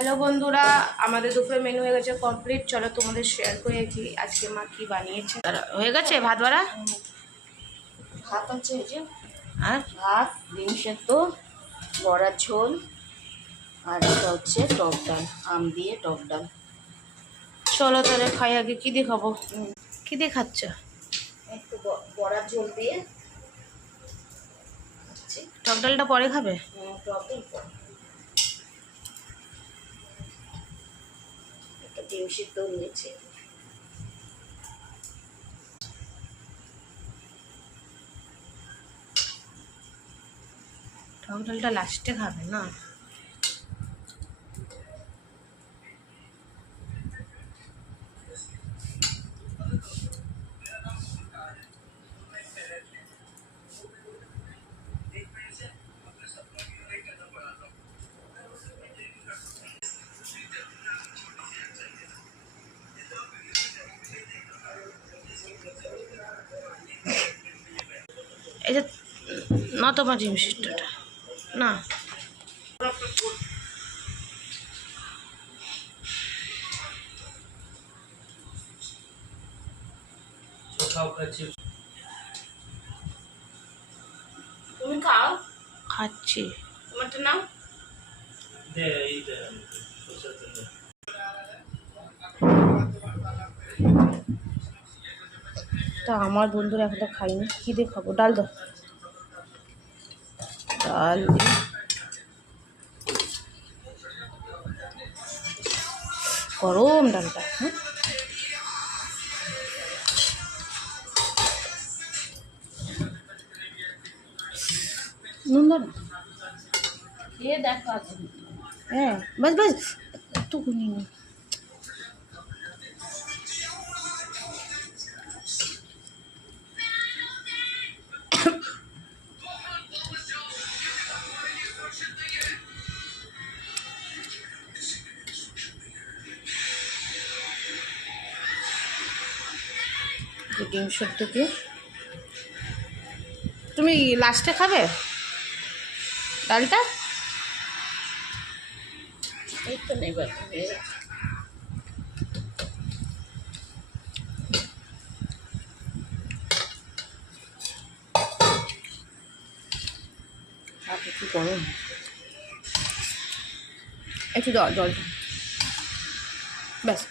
Hello বন্ধুরা, আমাদের দুপুরে মেনু হয়ে গেছে কমপ্লিট। চলো তোমাদের শেয়ার করে কি আজকে মা কি বানিয়েছে। হয়ে গেছে ভাত বাড়া, ভাত আছে এই যে, আর ভাত, ডিম সেদ্ধ, বড়ার ঝোল, আর এটা হচ্ছে টক ডাল, আম দিয়ে টক ডাল। চলো তাহলে খাই। আগে কি দিয়ে খাবো? কি দিয়ে খাচ্ছ? একটু বড়ার ঝোল দিয়ে টক ডালটা পরে খাবে? টক ডাল পরে। একটা ডিম সেদ্ধ নিয়েছি। টক ডালটা লাস্টে খাবে না? এই যে না, তোমার ডিম সিদ্ধটা না। তুমি খাও? খাচ্ছি। তোমারটা নাও। তা আমার বন্ধুরা এখন তো খাইনি, কি দিয়ে খাবো? ডাল দাও, ডাল দিয়ে গরম ডালটা। হ্যাঁ, নুন দাও না। খেয়ে দেখো আছে। হ্যাঁ বাস বাস, একটুকুনি না। ডিম সেদ্ধ দিয়ে তুমি লাস্টে খাবে ডালটা? এই তো নেই বাকি হয়ে গেছে। হাত একটু গরম, একটু জল জল ব্যাস।